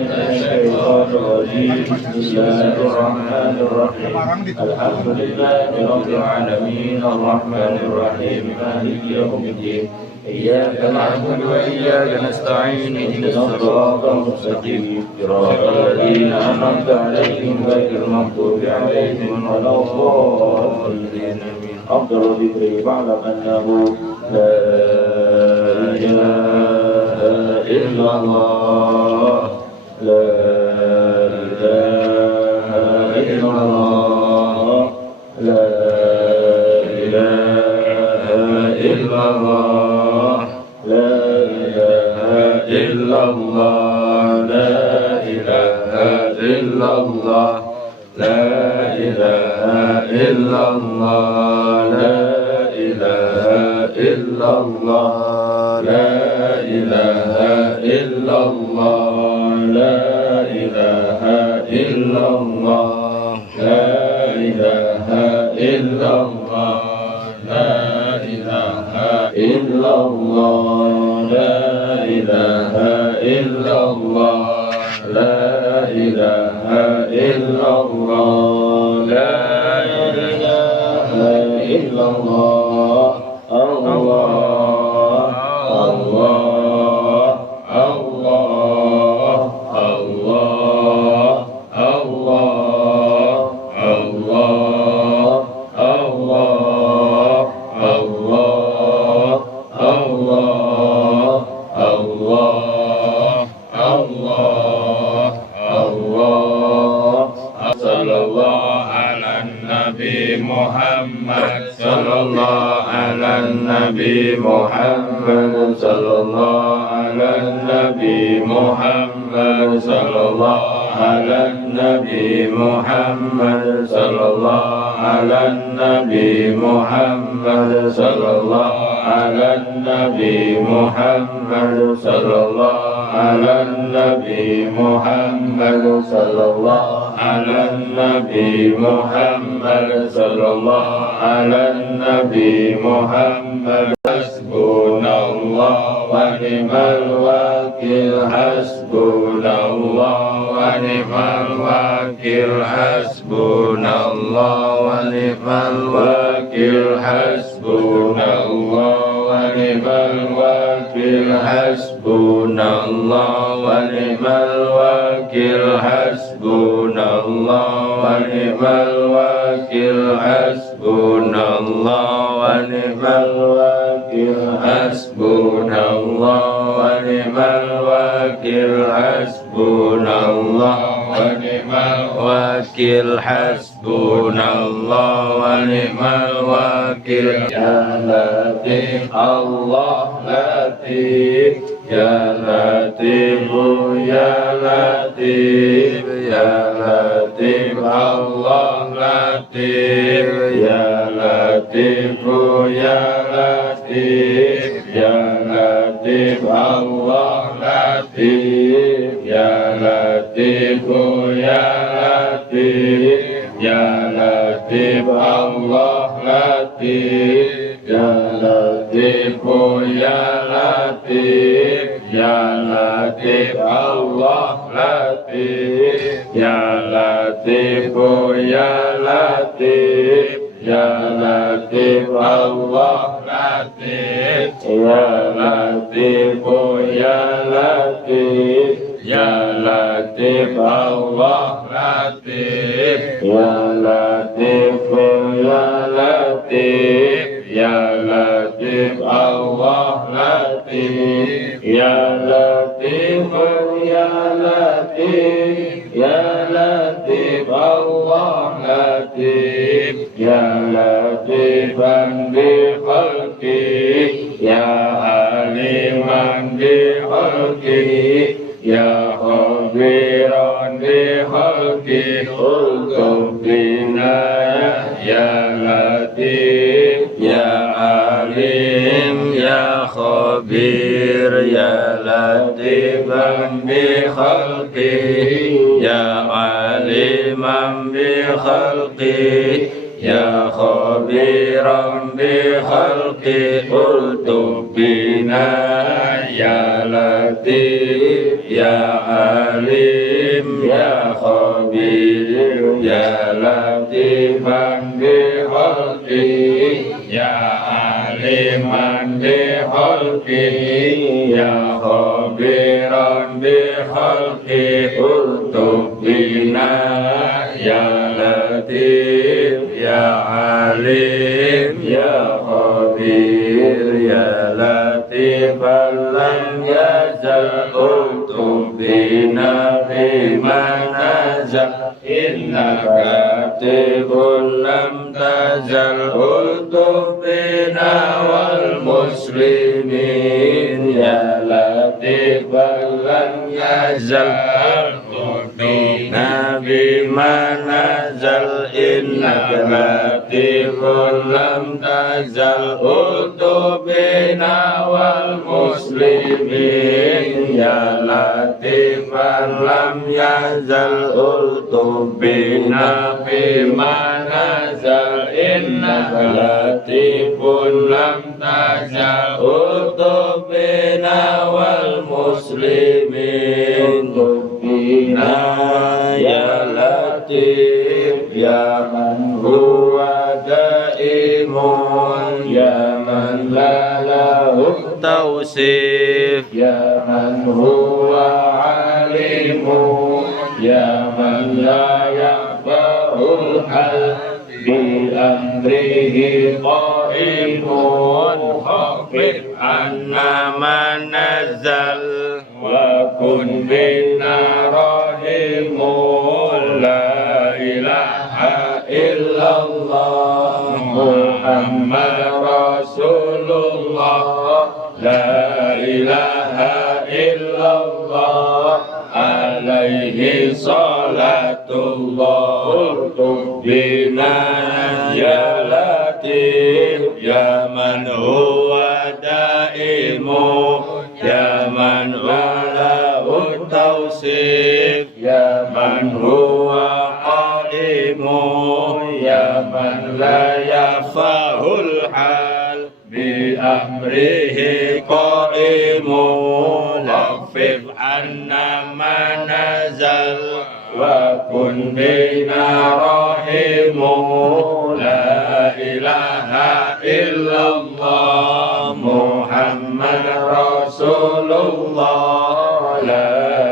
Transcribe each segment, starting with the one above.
من الشيطان الرجيم بسم الله الرحمن الرحيم الحمد لله رب العالمين الرحمن الرحيم مالك يوم الدين إياك نعبد وإياك نستعين اهدنا الصراط المستقيم صراط الذين أنعمت عليهم غير المغضوب عليهم ولا الضالين أفضل ذكر فاعلم أنه لا إله إلا الله لا إله إلا الله لا إله إلا الله لا إله إلا الله لا إله إلا الله لا إله إلا الله لا إله إلا الله لا إله إلا الله لا إله إلا الله لا إله إلا الله لا إله إلا الله لا إله إلا الله لا إله إلا الله لا إله إلا الله الله الله الله الله الله الله الله الله الله الله الله الله صلى الله على النبي محمد صلى الله على النبي محمد صلى الله على النبي محمد صلى الله على النبي محمد صلى الله على النبي محمد صلى الله على النبي محمد صلى الله على النبي محمد صلى الله على النبي محمد صلى الله على النبي محمد حسبنا الله ونعم الوكيل حسبنا الله ونعم الوكيل حسبنا الله ونعم الوكيل حسبنا الله ونعم الوكيل حسبنا الله ونعم الوكيل حسبنا الله ونعم الوكيل حسبنا الله ونعم الوكيل حسبنا الله ونعم الوكيل حسبنا الله ونعم الوكيل حسبنا الله ونعم الوكيل يا لطيف الله لطيف يا لطيف يا لطيف يا لطيف الله لطيف يا لطيف يا لطيف يا لطيف الله لطيف يا لطيف يا لطيف يا لطيف الله لطيف يا لطيف يا لطيف يا لطيف الله لطيف يا لطيف يا لطيف يا لطيف الله لطيف يا لطيف يا لطيف يا لطيف الله لطيف يا لطيف يا لطيف يا لطيف الله لطيف يا لطيف يا لطيف يا لطيف الله لطيف يا لطيفا بخلقه يا عليما بخلقه يا خبيرا بخلقه الطف بنا يا لطيف يا عليم يا خبير يا لطيفا بخلقه يا عليما بخلقه يا خبيرا بخلقه الطف بنا يا لطيف ya alim ya khabir ya latifan bi khalqi ya aliman bi khalqi ya khabiran bi khalqi utub bina ya latif ya alim ya khabir ya latifan lam yazal utub bina fi manazal innaka tibun lam tazal utub bina wal muslimin ya latifan lam yazal bina bima nazal innaka latifun lam tazal utub bina wal muslimin ya latifan lam yazal utub bina bima nazal innaka latifun lam tazal utub bina wal muslimin bina ya latif ya man huwa daimun ya man la lahu tawsif ya man huwa alimun ya man la yaqbahul hal bi amrihi qaimun khafif anna manazal wa kun bina rahimun la ilaha illallah Muhammad Rasulullah la ilaha illallah alaihi salatullah bina ya latif ya man huwa daimu ya man wala tawsif ya man huwa qaimu ya man la yafahul hal bi amrihi qaimu lafif anna manazal wa kun bina rahimu la ilaha illallah Muhammad Rasulullah la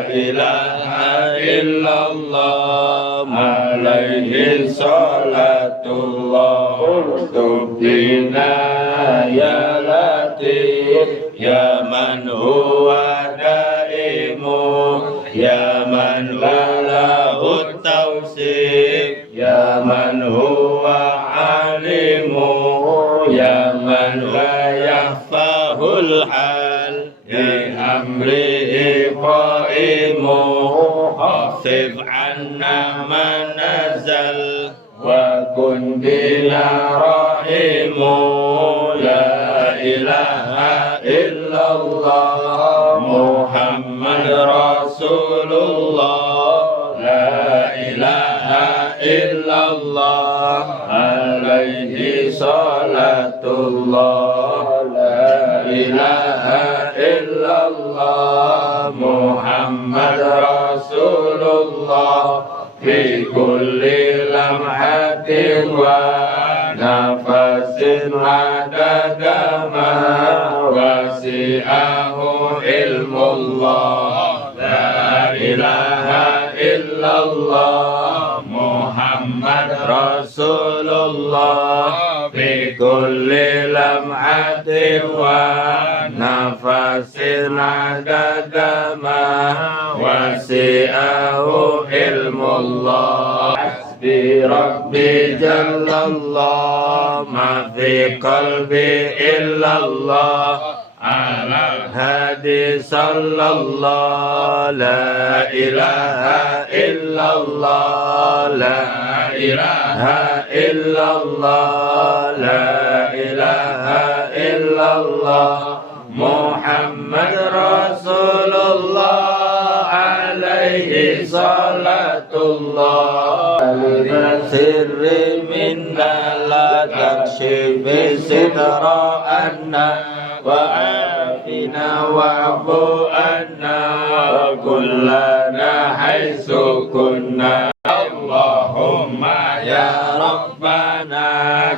ilaha illallah alaihi salatullah tubina ya latif ya man huwa daimu ya man lahu tawsif ya man huwa alimu ya man la yafahul hal bi amrihi qaimu khafif anna manazal wa kun bina rahimu la ilaha illallah Muhammad Rasulullah la ilaha illallah alaihi salatullah la ilaha illallah Muhammad Rasulullah fi kulli lamhatin wa nafasin adada ma wasi'ahu ilmullah la ilaha illallah Muhammad Rasulullah fi kulli lamhatin wa nafasin adada ma wasi'ahu ilmullah bi rabbi jallallah ma fi qalbi illallah ala hadi sallallahu la ilaha illallah la ilaha illallah la ilaha illallah Muhammad Rasulullah alaihi salatullah sirri minna la takshifi sidra anna wa afina wa'fu anna wa كلنا حيث كنا Allahumma ya Rabbana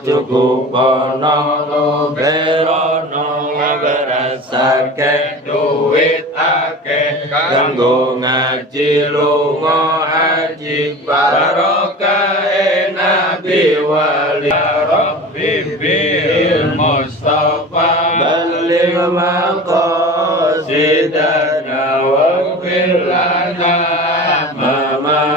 cukupono luberono ngerasake duit akeh kanggo ngaji lunga haji barokah nabi wali rabbi bil mustafa baligh maqasidana wa fil lana mama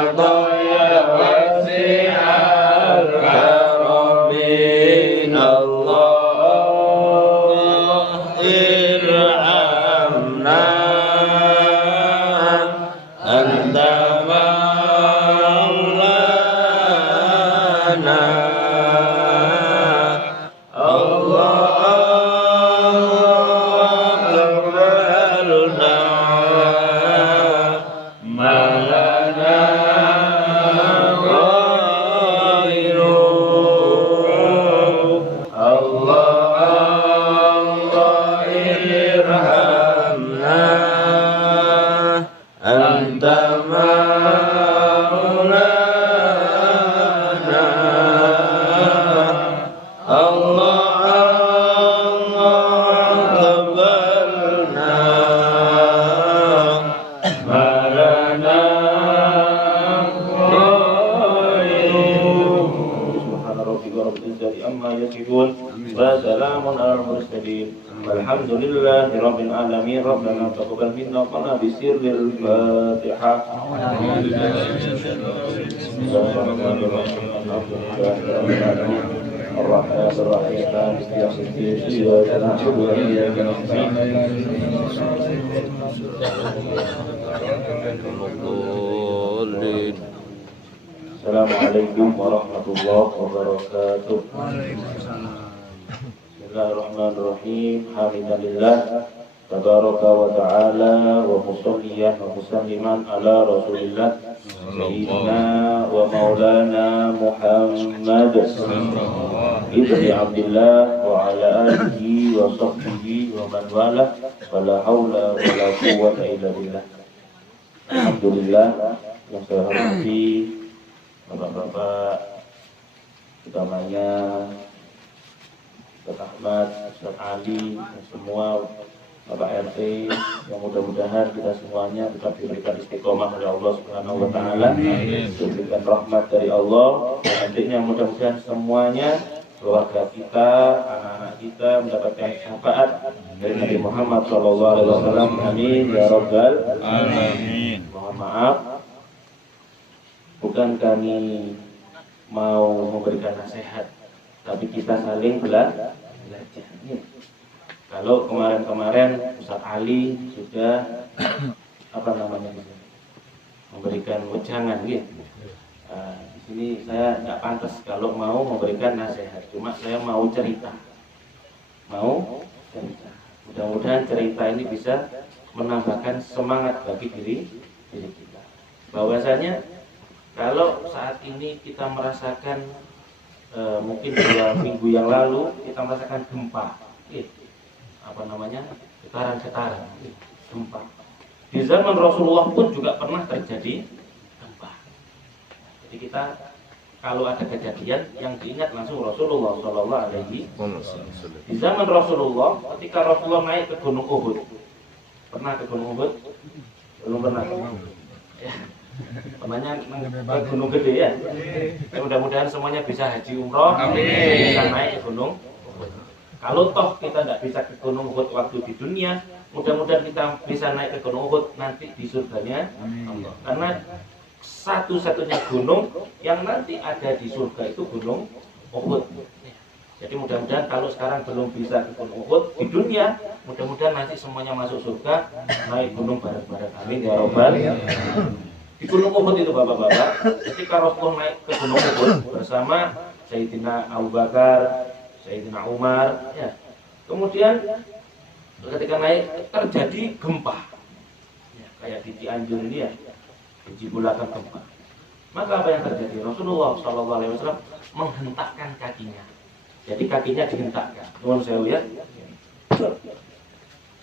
Alhamdulillahi Rabbil Alamin Rabbana taqabbal minna wa qana bisirril Fatihah Assalamualaikum warahmatullahi wabarakatuh. Bismillahirrahmanirrahim. Hamdalillah tabaraka wa ta'ala wa musalliyan wa musalliman ala Rasulillah sayyidina wa maulana Muhammad ibni Abdillah wa ala alihi wa sahbihi wa man wala wala haula wala quwwata illa billah. Alhamdulillah yang saya hormati Bapak-bapak, utamanya Ustaz Ahmad, Ustaz Ali, dan semua Bapak RT, yang mudah-mudahan kita semuanya tetap diberikan istiqomah oleh Allah Subhanahu wa Ta'ala, diberikan rahmat dari Allah, dan nantinya mudah-mudahan semuanya keluarga kita, anak-anak kita mendapatkan syafaat dari Nabi Muhammad SAW. Amin ya Rabbal Alamin. Mohon maaf, bukan kami mau memberikan nasihat, tapi kita saling belajar. Kalau kemarin-kemarin Ustaz Ali sudah memberikan wejangan gitu. Di sini saya nggak pantas kalau mau memberikan nasihat, cuma saya mau cerita. Mudah-mudahan cerita ini bisa menambahkan semangat bagi diri kita. Bahwasanya kalau saat ini kita merasakan mungkin 2 minggu yang lalu kita merasakan gempa, getaran-getaran, gempa. Di zaman Rasulullah pun juga pernah terjadi gempa. Jadi kita kalau ada kejadian yang diingat langsung Rasulullah Shallallahu Alaihi Wasallam. Di zaman Rasulullah, ketika Rasulullah naik ke Gunung Uhud, pernah ke Gunung Uhud? Belum pernah. Ya. Namanya ke Gunung Gede ya. Mudah-mudahan semuanya bisa haji umroh, bisa naik ke gunung. Kalau toh kita tidak bisa ke Gunung Uhud waktu di dunia, mudah-mudahan kita bisa naik ke Gunung Uhud nanti di surganya Allah. Karena satu-satunya gunung yang nanti ada di surga itu Gunung Uhud. Jadi mudah-mudahan kalau sekarang belum bisa ke Gunung Uhud di dunia, mudah-mudahan nanti semuanya masuk surga, naik gunung bareng-bareng. Amin ya Rabbal. Di Gunung Uhud itu bapak-bapak, ketika Rasulullah naik ke Gunung Uhud bersama Sayyidina Abu Bakar, Sayyidina Umar, ya. Kemudian ketika naik terjadi gempa, ya, kayak di Cianjur ini ya, di Cibulakan gempa. Maka apa yang terjadi? Rasulullah SAW menghentakkan kakinya. Jadi kakinya dihentakkan. Tuhan saya lihat.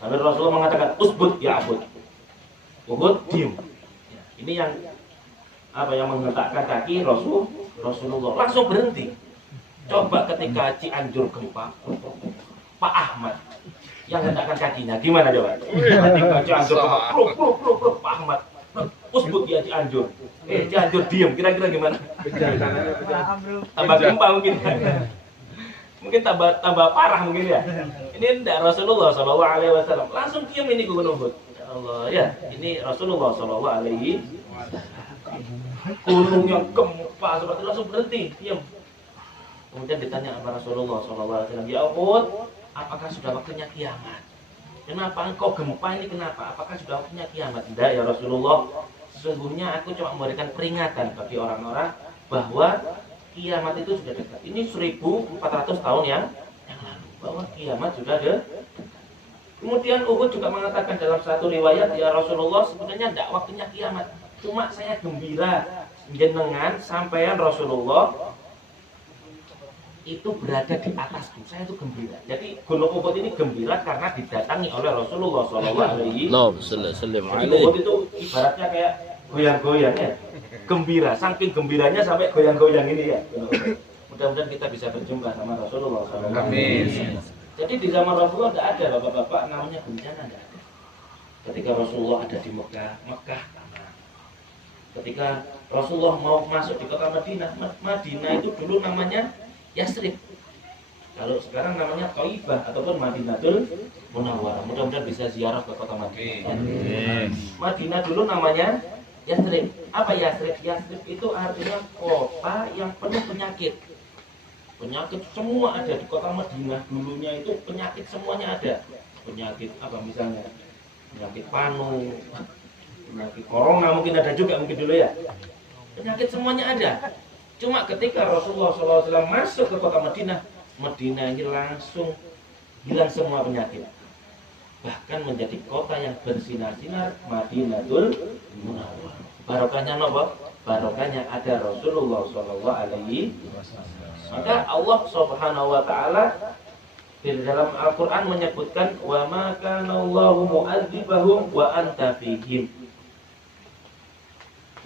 Sampai Rasulullah mengatakan, "Usbut ya abud." Uhud diem. Ini yang menghentakkan kaki Rasulullah langsung berhenti. Coba ketika Cianjur gempa, Pak Ahmad yang hentakkan kakinya gimana coba? Ketika Cianjur gempa, Pak Ahmad usbut dia Cianjur. Cianjur diem, kira-kira gimana? Tambah gempa mungkin. Mungkin tambah parah mungkin ya. Ini tidak Rasulullah SAW langsung diam ini Gunung Uhud. Ya Allah ya, ini Rasulullah SAW gunung yang gempa seperti langsung berhenti diam. Kemudian ditanya sama Rasulullah SAW, ya Uhud, apakah sudah waktunya kiamat? Kenapa engkau gempa ini kenapa? Apakah sudah waktunya kiamat? Tidak ya Rasulullah, sesungguhnya aku cuma memberikan peringatan bagi orang-orang bahwa kiamat itu sudah dekat. Ini 1400 tahun yang lalu bahwa kiamat sudah dekat. Kemudian Uhud juga mengatakan dalam satu riwayat, ya Rasulullah, sebenarnya tidak waktunya kiamat. Cuma saya gembira jenengan sampean Rasulullah itu berada di atasku. Saya itu gembira. Jadi Gunung Uhud ini gembira karena didatangi oleh Rasulullah SAW. Uhud itu ibaratnya kayak goyang-goyang ya. Gembira, saking gembiranya sampai goyang-goyang ini ya. Mudah-mudahan kita bisa berjumpa sama Rasulullah SAW. Amin. Jadi di zaman Rasulullah tidak ada bapak-bapak namanya bencana, tidak ada. Ketika Rasulullah ada di Mekah aman. Ketika Rasulullah mau masuk di kota Madinah itu dulu namanya Yasrib. Kalau sekarang namanya Thaifah ataupun Madinatul Munawwarah. Mudah-mudahan bisa ziarah ke kota Madinah. Madinah dulu namanya Yasrib. Apa Yasrib? Yasrib itu artinya kota yang penuh penyakit. Penyakit semua ada di kota Madinah. Dulunya itu penyakit semuanya ada. Penyakit apa misalnya? Penyakit panu, penyakit corona mungkin ada juga mungkin dulu ya. Penyakit semuanya ada. Cuma ketika Rasulullah SAW masuk ke kota Madinah, Madinah ini langsung hilang semua penyakit. Bahkan menjadi kota yang bersinar-sinar, Madinatul Munawwarah. Barokahnya apa? Barokahnya ada Rasulullah SAW. Maka Allah Subhanahu Wa Taala di dalam Al-Quran menyebutkan wa ma kana Allahu mu'adzibahum wa anta fihim.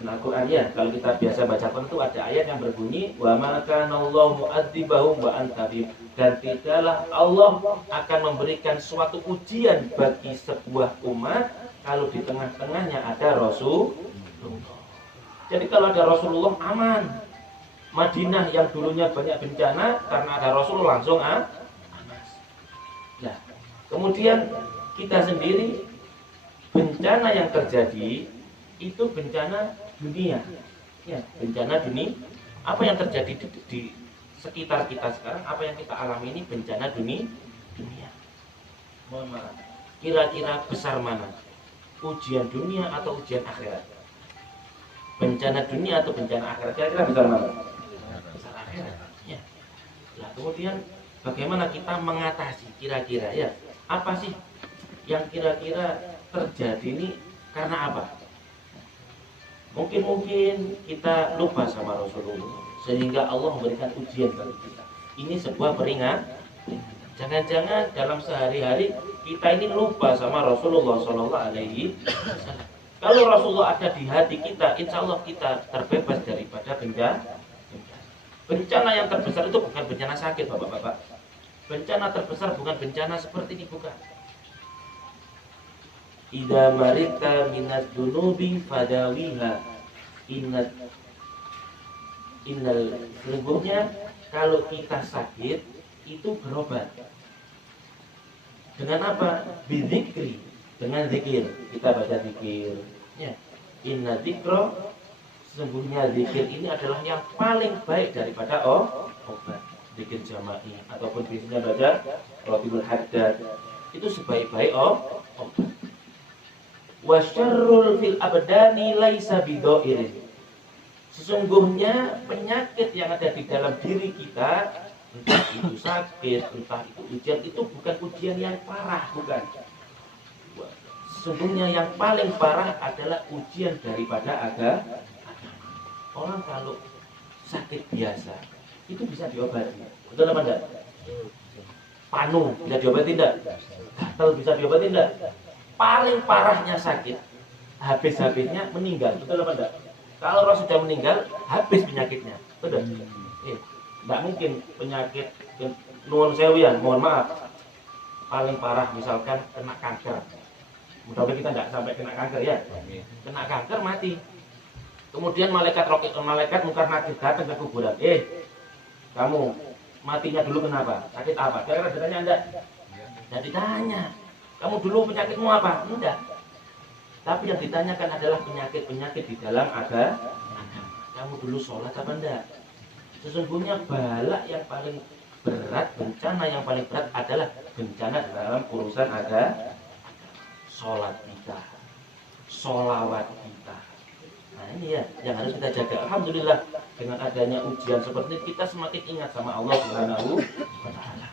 Nah, Al-Quran ya, kalau kita biasa baca Quran itu ada ayat yang berbunyi wa ma kana Allahu mu'adzibahum wa anta fihim. Dan tidaklah Allah akan memberikan suatu ujian bagi sebuah umat kalau di tengah-tengahnya ada Rasulullah. Jadi kalau ada Rasulullah aman. Madinah yang dulunya banyak bencana karena ada Rasulullah langsung aman. Nah, kemudian kita sendiri bencana yang terjadi itu bencana dunia. Ya, bencana dunia. Apa yang terjadi di sekitar kita sekarang, apa yang kita alami ini bencana dunia. Mohon maaf. Kira-kira besar mana? Ujian dunia atau ujian akhirat? Bencana dunia atau bencana akhirat? Kira-kira besar mana? Besar akhirat. Ya. Nah, kemudian bagaimana kita mengatasi kira-kira ya? Apa sih yang kira-kira terjadi ini karena apa? Mungkin kita lupa sama Rasulullah sehingga Allah memberikan ujian bagi kita. Ini sebuah peringatan. Jangan-jangan dalam sehari-hari kita ini lupa sama Rasulullah SAW. Kalau Rasulullah ada di hati kita, insya Allah kita terbebas daripada bencana. Bencana yang terbesar itu bukan bencana sakit, bapak-bapak. Bencana terbesar bukan bencana seperti ini, bukan. Idza marita minad dunubi fadawiha. Innal sesungguhnya kalau kita sakit itu berobat. Dengan apa? Bidzikri, dengan zikir. Kita baca zikir. Ya. Inna dzikra, sesungguhnya zikir ini adalah yang paling baik daripada obat. Zikir jama'i ataupun biasanya baca Ratibul Haddad. Itu sebaik-baik obat. Wa syarrul fil abdani laisa bidhairin. Sesungguhnya penyakit yang ada di dalam diri kita, entah itu sakit, entah itu ujian, itu bukan ujian yang parah, bukan. Sesungguhnya yang paling parah adalah ujian daripada agama. Orang kalau sakit biasa itu bisa diobati, betul apa enggak? Panu bisa diobati enggak? Gatal bisa diobati enggak? Paling parahnya sakit habis-habisnya meninggal, betul apa enggak? Kalau orang sudah meninggal, habis penyakitnya, betul? Enggak mungkin penyakit nuwun sewu ya, mohon maaf, paling parah misalkan kena kanker. Mudah-mudahan kita enggak sampai kena kanker ya. Kena kanker mati. Kemudian malaikat mungkar nakir datang ke kuburan. Kamu matinya dulu kenapa? Sakit apa? Kira-kira ditanya enggak? Enggak ditanya. Kamu dulu penyakitmu apa? Enggak. Tapi yang ditanyakan adalah penyakit-penyakit di dalam agama. Kamu dulu sholat apa enggak? Sesungguhnya bala yang paling berat, bencana yang paling berat adalah bencana dalam urusan agama. Sholat kita, sholawat kita. Nah ini ya yang harus kita jaga. Alhamdulillah dengan adanya ujian seperti ini, kita semakin ingat sama Allah Subhanahu wa Ta'ala.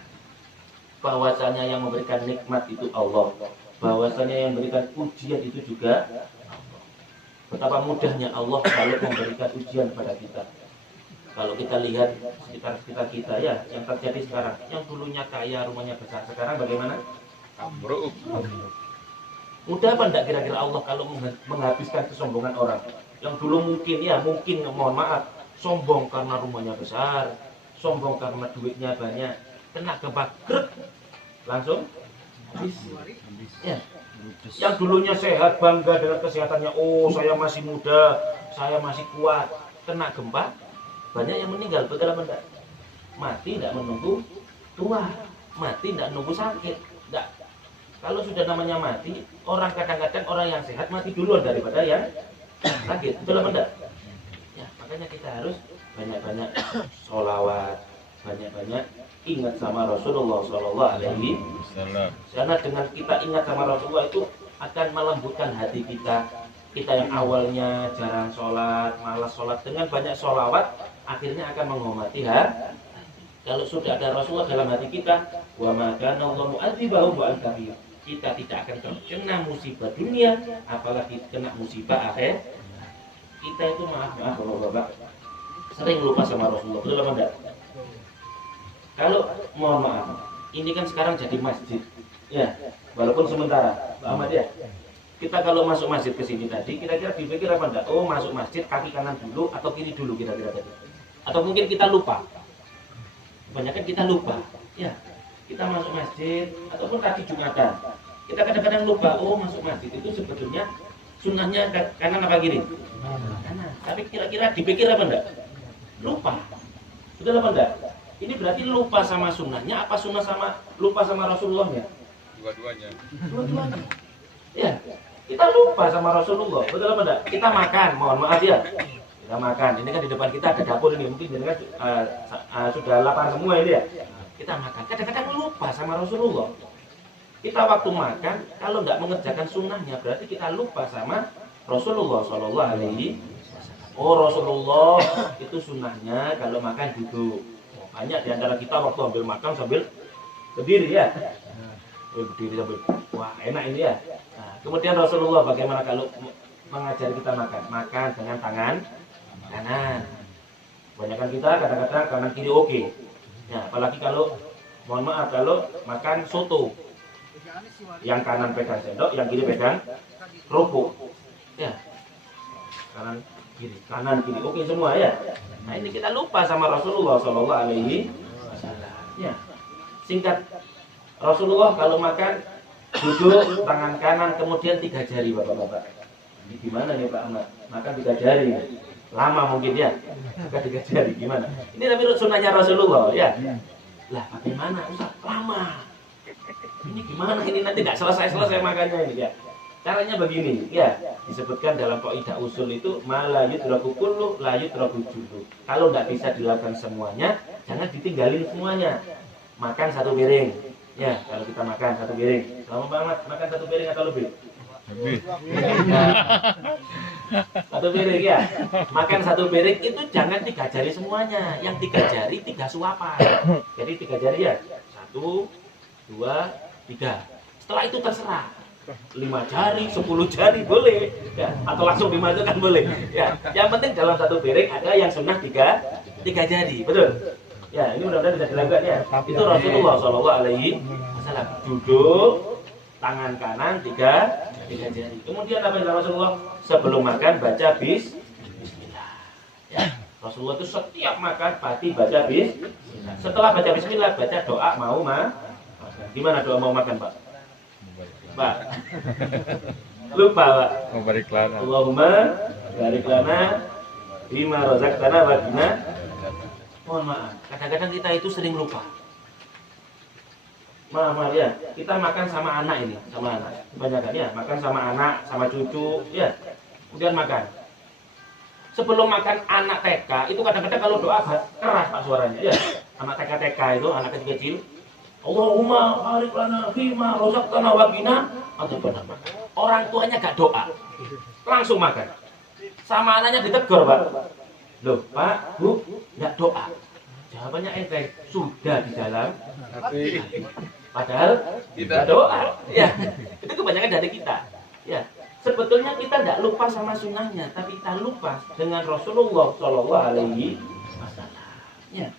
Bahwasanya yang memberikan nikmat itu Allah. Bahwasanya yang memberikan ujian itu juga Allah. Betapa mudahnya Allah kalau memberikan ujian kepada kita. Kalau kita lihat sekitar kita ya, yang terjadi sekarang, yang dulunya kaya, rumahnya besar, sekarang bagaimana? Ambruk. Mudah apa enggak kira-kira Allah kalau menghabiskan kesombongan orang? Yang dulu mungkin mohon maaf, sombong karena rumahnya besar, sombong karena duitnya banyak, kena gempa grek, langsung habis. Ya. Yang dulunya sehat, bangga dengan kesehatannya, oh saya masih muda, saya masih kuat, kena gempa, banyak yang meninggal, betul apa enggak? Mati tidak menunggu tua, mati tidak menunggu sakit, enggak. Kalau sudah namanya mati, orang kadang-kadang orang yang sehat mati duluan daripada yang sakit, betul apa enggak? Ya, makanya kita harus banyak-banyak sholawat, banyak-banyak ingat sama Rasulullah Sallallahu Alaihi Wasallam. Karena dengan kita ingat sama Rasulullah itu akan melembutkan hati kita. Kita yang awalnya jarang sholat, malas sholat, dengan banyak sholawat, akhirnya akan menghormati hati. Kalau sudah ada Rasulullah dalam hati kita, wa maka Allahu mu'adzibahum wa antabiyah. Kita tidak akan terkena musibah dunia, apalagi kena musibah akhir. Kita itu maaf Bapak, sering lupa sama Rasulullah, betul apa enggak? Kalau mohon maaf, ini kan sekarang jadi masjid, ya, walaupun sementara, Pak Ahmad ya. Kita kalau masuk masjid ke sini tadi, kira-kira dipikir apa enggak? Oh, masuk masjid kaki kanan dulu atau kiri dulu kira-kira tadi. Atau mungkin kita lupa. Kebanyakan kita lupa, ya. Kita masuk masjid ataupun tadi Jumatan, kita kadang-kadang lupa, oh masuk masjid itu sebetulnya sunnahnya kanan apa kiri? Kanan. Tapi kira-kira dipikir apa enggak? Lupa. Betul apa enggak? Ini berarti lupa sama sunnahnya, apa sunnah sama lupa sama Rasulullahnya? Dua-duanya. Dua-duanya. Ya, kita lupa sama Rasulullah. Betul apa enggak? Kita makan, mohon maaf ya. Kita makan. Ini kan di depan kita ada dapur ini, mungkin jenengan sudah lapar semua ini ya. Kita makan, kadang-kadang lupa sama Rasulullah. Kita waktu makan, kalau tidak mengerjakan sunnahnya, berarti kita lupa sama Rasulullah Sallallahu Alaihi Wasallam. Oh Rasulullah itu sunnahnya kalau makan duduk. Banyak di antara kita waktu ambil makan sambil berdiri ya. Berdiri sambil, wah enak ini ya. Nah, kemudian Rasulullah bagaimana kalau mengajari kita makan? Makan dengan tangan kanan. Kebanyakan kita kadang-kadang kanan kiri oke. Ya, apalagi kalau mohon maaf kalau makan soto, yang kanan pegang sendok, yang kiri pegang kerupuk, ya kanan kiri oke semua ya. Nah ini kita lupa sama Rasulullah Sallallahu Alaihi Wasallam. Ya, singkat Rasulullah kalau makan duduk tangan kanan kemudian 3 jari bapak-bapak. Ini gimana nih Pak Ahmad? Makan 3 jari. Lama mungkin ya, agak 3 jari gimana? Ini tapi sunnahnya Rasulullah ya. Lah bagaimana Ustaz? Lama. Ini gimana ini nanti nggak selesai makannya ini ya. Caranya begini ya, disebutkan dalam kaidah usul itu la yudraku kullu la yudraku jullu. Kalau nggak bisa dilakukan semuanya, jangan ditinggalin semuanya. Makan 1 piring. Ya, kalau kita makan 1 piring. Lama banget makan 1 piring atau lebih? Lebih. Satu piring ya. Makan 1 piring itu jangan 3 jari semuanya. Yang 3 jari 3 suapan. Jadi 3 jari ya. 1, 2, 3. Setelah itu terserah. 5 jari, 10 jari boleh. Ya, atau langsung dimasukkan boleh. Ya, yang penting dalam 1 piring ada yang sunnah 3 jari. Betul? Ya, ini mudah-mudahan bisa dilakukan ya. Itu Rasulullah Sallallahu Alaihi Wasallam duduk tangan kanan 3 tiga jari. Kemudian apa yang Rasulullah? Sebelum makan baca bismillah. Ya, Rasulullah itu setiap makan pasti baca bismillah. Setelah baca bismillah baca doa mau makan. Gimana doa mau makan, Pak? Pak. Lupa, Pak. Mau balik lana. Allahumma barik lana bima razaqtana wa qina. Mohon maaf, kadang-kadang kita itu sering lupa. Maaf ya, kita makan sama anak ini, sama anak. Kebanyakan ya, makan sama anak, sama cucu, ya. Kemudian makan. Sebelum makan anak TK, itu kadang-kadang kalau doa keras Pak suaranya, ya. Anak TK itu, anak kecil-kecil. Allahumma barik lana bima razaqtana wa qina. Orang tuanya gak doa, langsung makan. Sama anaknya ditegur, Pak. Loh, Pak, Bu, nggak doa. Jawabannya enteng, sudah di dalam hati. Padahal tidak doa. Ya, itu kebanyakan dari kita. Ya, sebetulnya kita tidak lupa sama sunnahnya, tapi kita lupa dengan Rasulullah Shallallahu Alaihi Wasallam. Ya,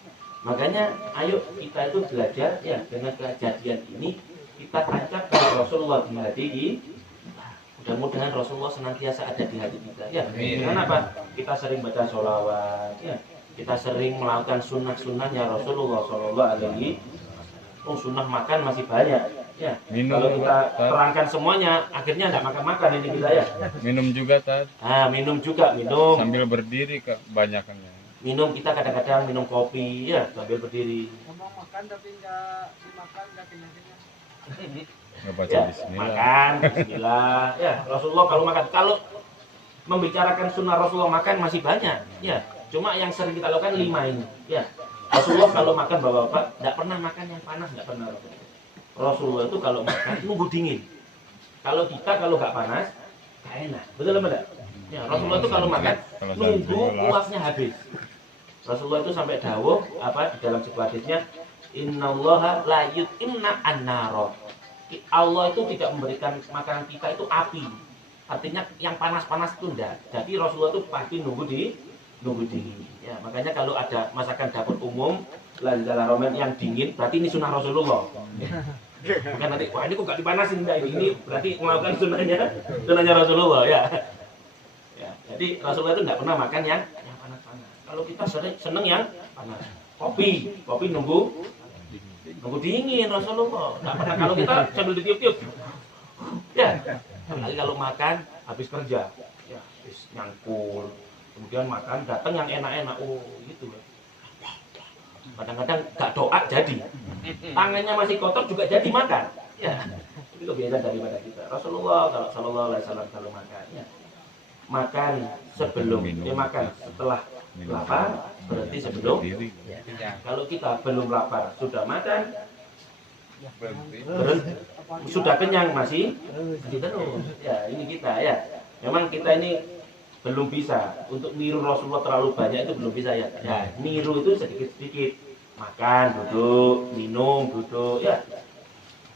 makanya ayo kita itu belajar ya dengan kejadian ini kita tancapkan Rasulullah di hati. Mudah-mudahan Rasulullah senantiasa ada di hati kita. Ya, dengan apa? Kita sering baca sholawat. Ya, kita sering melakukan sunnah-sunnahnya Rasulullah Shallallahu Alaihi Wasallam. Oh, sunnah makan masih banyak. Ya, minum, kalau kita terangkan semuanya, akhirnya tidak makan-makan ini kita ya. Minum juga Tad. Minum juga, minum. Sambil berdiri kebanyakannya. Minum kita kadang-kadang minum kopi ya sambil berdiri. Ngomong makan tapi nggak dimakan nggak kenyang-kenyang. Nggak baca Ya, bismillah. makan, bismillah. Ya, Rasulullah kalau makan, kalau membicarakan sunnah Rasulullah makan masih banyak. Ya, cuma yang sering kita lakukan 5 ini. Ya, Rasulullah kalau makan bapak-bapak tidak pernah makan yang panas, tidak pernah. Rasulullah itu kalau makan nunggu dingin. Kalau kita kalau nggak panas, nggak enak. Betul apa enggak? Ya, Rasulullah itu kalau makan nunggu uapnya habis. Rasulullah itu sampai dawuh apa di dalam sebuah hadisnya, innallaha la yutimna an-nara. Allah itu tidak memberikan makanan kita itu api. Artinya yang panas-panas itu enggak. Jadi Rasulullah itu pasti nunggu dingin. Ya, makanya kalau ada masakan dapur umum dalam romen yang dingin, berarti ini sunnah Rasulullah. Bukan nanti, wah ini kok gak dipanasin enggak ini berarti melakukan sunnahnya Rasulullah ya. Ya, jadi Rasulullah itu enggak pernah makan yang panas-panas. Kalau kita seneng yang panas. Kopi nunggu dingin Rasulullah. Enggak pernah kalau kita sambil ditiup-tiup. Ya. Apalagi kalau makan habis kerja, ya habis nyangkul. Kemudian makan datang yang enak-enak. Oh, gitu ya. Kadang-kadang gak doa jadi. Tangannya masih kotor juga jadi makan. Ya. Itu kebiasaan daripada kita. Rasulullah kalau sallallahu alaihi wasallam kalau makan ya. Makan sebelum dia makan, setelah lapar berarti sebelum ya. Kalau kita belum lapar sudah makan sudah kenyang masih terus ya ini kita ya. Memang kita ini belum bisa untuk niru Rasulullah terlalu banyak, itu belum bisa ya. Ya, niru itu sedikit-sedikit. Makan, duduk, minum, duduk ya.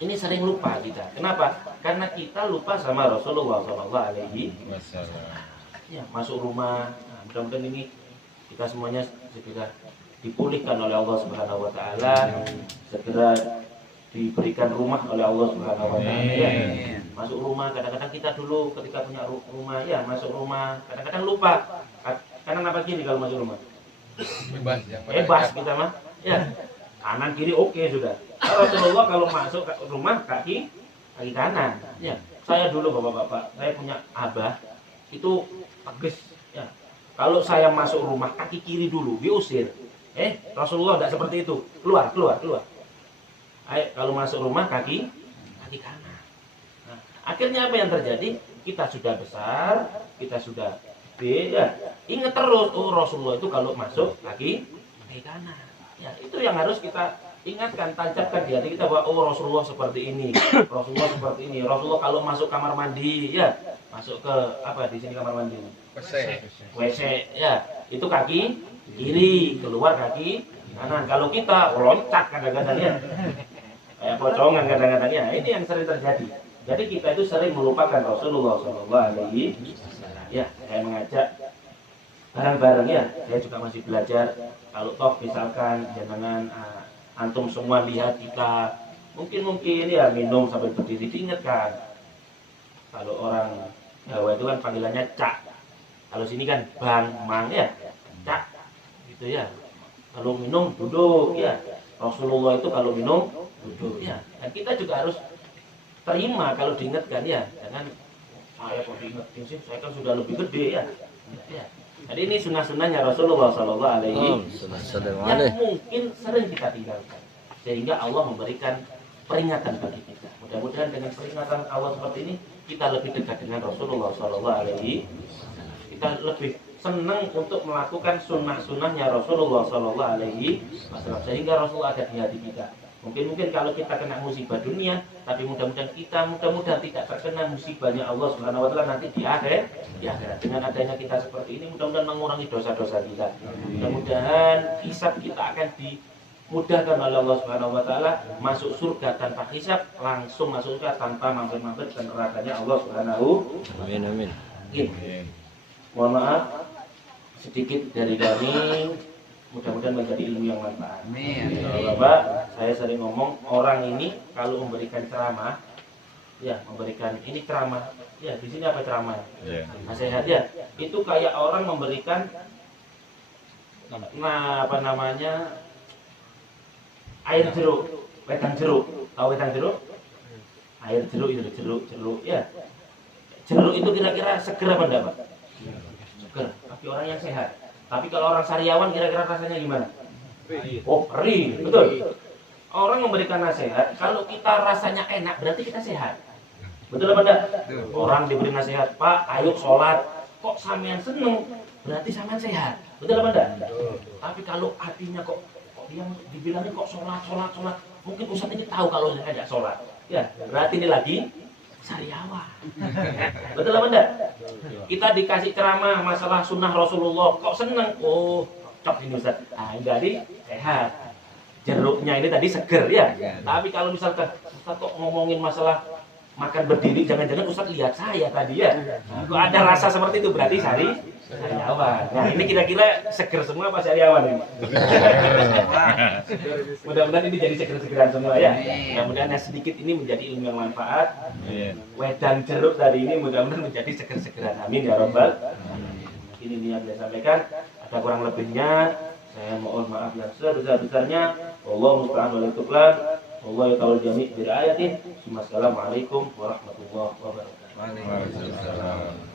Ini sering lupa kita. Kenapa? Karena kita lupa sama Rasulullah Shallallahu Alaihi Wasallam. Ya, masuk rumah. Nah, mudah-mudahan ini kita semuanya segera dipulihkan oleh Allah Subhanahu Wa Taala, segera diberikan rumah oleh Allah Subhanahu Wa Taala. Ya. Masuk rumah, kadang-kadang kita dulu ketika punya rumah, ya masuk rumah, kadang-kadang lupa. Kanan apa kiri kalau masuk rumah? Bebas kita mah. Ya, kanan kiri oke sudah. Rasulullah kalau masuk ke rumah kaki kanan. Ya, saya dulu bapak-bapak, saya punya abah itu tegas. Ya, kalau saya masuk rumah kaki kiri dulu diusir. Rasulullah tidak seperti itu. Keluar. Ayo kalau masuk rumah kaki kanan. Nah, akhirnya apa yang terjadi? Kita sudah besar, kita sudah gede. Ya, ingat terus, oh Rasulullah itu kalau masuk kaki kanan. Ya, itu yang harus kita ingatkan, tancapkan di hati kita bahwa oh Rasulullah seperti ini, Rasulullah seperti ini. Rasulullah kalau masuk kamar mandi, ya masuk ke apa di sini kamar mandi? WC, ya itu kaki kiri, keluar kaki kanan. Kalau kita loncat kadang-kadang ya, kayak pocongan kadang-kadang ya. Ini yang sering terjadi. Jadi kita itu sering melupakan Rasulullah Shallallahu Alaihi Wasallam. Ya, saya mengajak bareng-bareng ya. Saya juga masih belajar. Kalau toh misalkan jangan antum semua lihat kita mungkin ya minum sampai berdiri diingatkan. Kalau orang Jawa itu kan panggilannya cak. Kalau sini kan bang, mang ya, cak, gitu ya. Kalau minum duduk ya. Rasulullah itu kalau minum duduk ya. Dan kita juga harus terima kalau diingatkan ya. Jangan saya kok diingetin sih, saya kan sudah lebih gede ya. Ya. Jadi ini sunnah-sunnahnya Rasulullah Sallallahu Alaihi Wasallam yang mungkin sering kita tinggalkan, sehingga Allah memberikan peringatan bagi kita. Mudah-mudahan dengan peringatan Allah seperti ini kita lebih dekat dengan Rasulullah Sallallahu Alaihi Wasallam. Kita lebih senang untuk melakukan sunnah-sunnahnya Rasulullah Sallallahu Alaihi Wasallam, sehingga Rasulullah ada di hati kita. Mungkin kalau kita kena musibah dunia, tapi mudah-mudahan kita tidak terkena musibahnya Allah Subhanahu wa taala nanti di akhirat. Dengan adanya kita seperti ini, mudah-mudahan mengurangi dosa-dosa kita. Mudah-mudahan hisab kita akan dimudahkan oleh Allah Subhanahu wa taala, masuk surga tanpa hisab, langsung masuk surga tanpa mampir-mampir ke nerakanya Allah Subhanahu. Amin amin. Mohon maaf sedikit dari kami. Mudah-mudahan menjadi ilmu yang manfaat. Amin. Bapak, saya sering ngomong orang ini kalau memberikan ceramah, ya memberikan ini ceramah, ya di sini apa ceramah? Nasihat ya. Itu kayak orang memberikan, apa namanya, air jeruk, wedang jeruk. Tahu wedang jeruk? Air jeruk itu jeruk, ya. Jeruk itu kira-kira seger apa enggak, Pak? Seger. Bagi orang yang sehat. Tapi kalau orang sariawan kira-kira rasanya gimana? Oh, perih, betul. Orang memberikan nasihat, kalau kita rasanya enak berarti kita sehat. Betul apa enggak? Orang diberi nasihat, Pak, ayo sholat. Kok sampean seneng? Berarti sampean sehat. Betul apa enggak? Tapi kalau hatinya kok dia dibilangin kok sholat. Mungkin Ustaz ini tahu kalau saya enggak sholat. Ya, berarti ini lagi sariawan. Betul apa enggak? Kita dikasih ceramah masalah sunnah Rasulullah, kok seneng? Oh, cocok ini Ustaz. Nah, jadi sehat. Jeruknya ini tadi seger ya. Tapi kalau misalkan Ustaz kok ngomongin masalah makan berdiri, jangan-jangan Ustaz lihat saya tadi ya. Kok ada rasa seperti itu berarti sariawan. Nah, ini kira-kira seger semua apa sariawan ini? Mudah-mudahan ini jadi seger-segeran semua ya. Mudah-mudahan sedikit ini menjadi ilmu yang manfaat. Wedang jeruk tadi ini mudah-mudahan menjadi seger-segeran. Amin ya Rabbal. Ini yang saya sampaikan. Ada kurang lebihnya, saya mohon maaf yang sebesar-besarnya. Wallahu musta'an wal istiqlal. Wallahu ta'ala jami' bil ayatin. Assalamualaikum warahmatullahi wabarakatuh. Waalaikumsalam.